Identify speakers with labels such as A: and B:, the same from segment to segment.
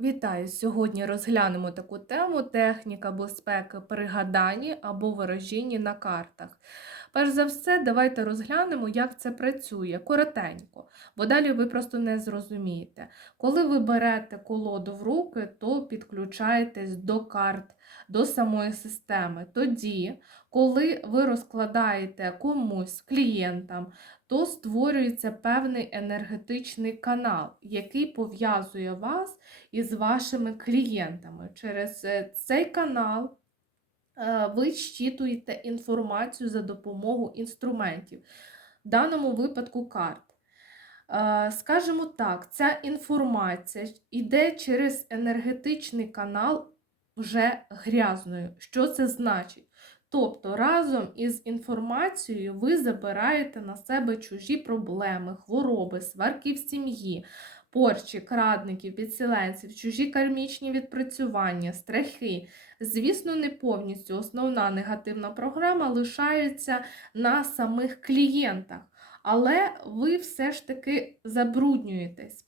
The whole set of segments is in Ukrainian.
A: Вітаю! Сьогодні розглянемо таку тему техніка безпеки при гаданні або ворожінні на картах. Перш за все, давайте розглянемо, як це працює коротенько, бо далі ви просто не зрозумієте. Коли ви берете колоду в руки, то підключаєтесь до карт, до самої системи. Тоді, коли ви розкладаєте комусь клієнтам, то створюється певний енергетичний канал, який пов'язує вас із вашими клієнтами. Через е, цей канал ви щитуєте інформацію за допомогою інструментів, в даному випадку карт. Е, Скажімо так, ця інформація йде через енергетичний канал вже грязною. Що це значить? Тобто разом із інформацією ви забираєте на себе чужі проблеми, хвороби, сварки в сім'ї, порчі, крадників, підселенців, чужі кармічні відпрацювання, страхи. Звісно, не повністю основна негативна програма лишається на самих клієнтах, але ви все ж таки забруднюєтесь.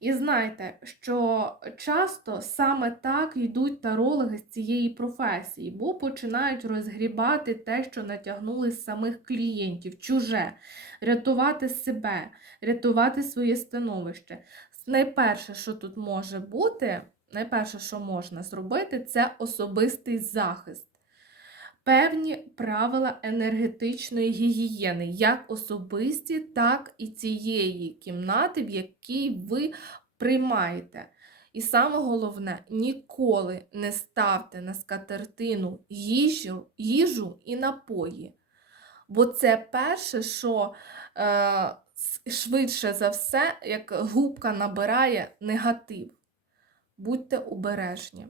A: І знайте, що часто саме так йдуть тарологи з цієї професії, бо починають розгрібати те, що натягнули з самих клієнтів, чуже, рятувати себе, рятувати своє становище. Найперше, що тут може бути, найперше, що можна зробити, це особистий захист. Певні правила енергетичної гігієни, як особисті, так і цієї кімнати, в якій ви приймаєте. І саме головне, ніколи не ставте на скатертину їжу, їжу і напої. Бо це перше, що е, швидше за все, як губка набирає негатив. Будьте обережні.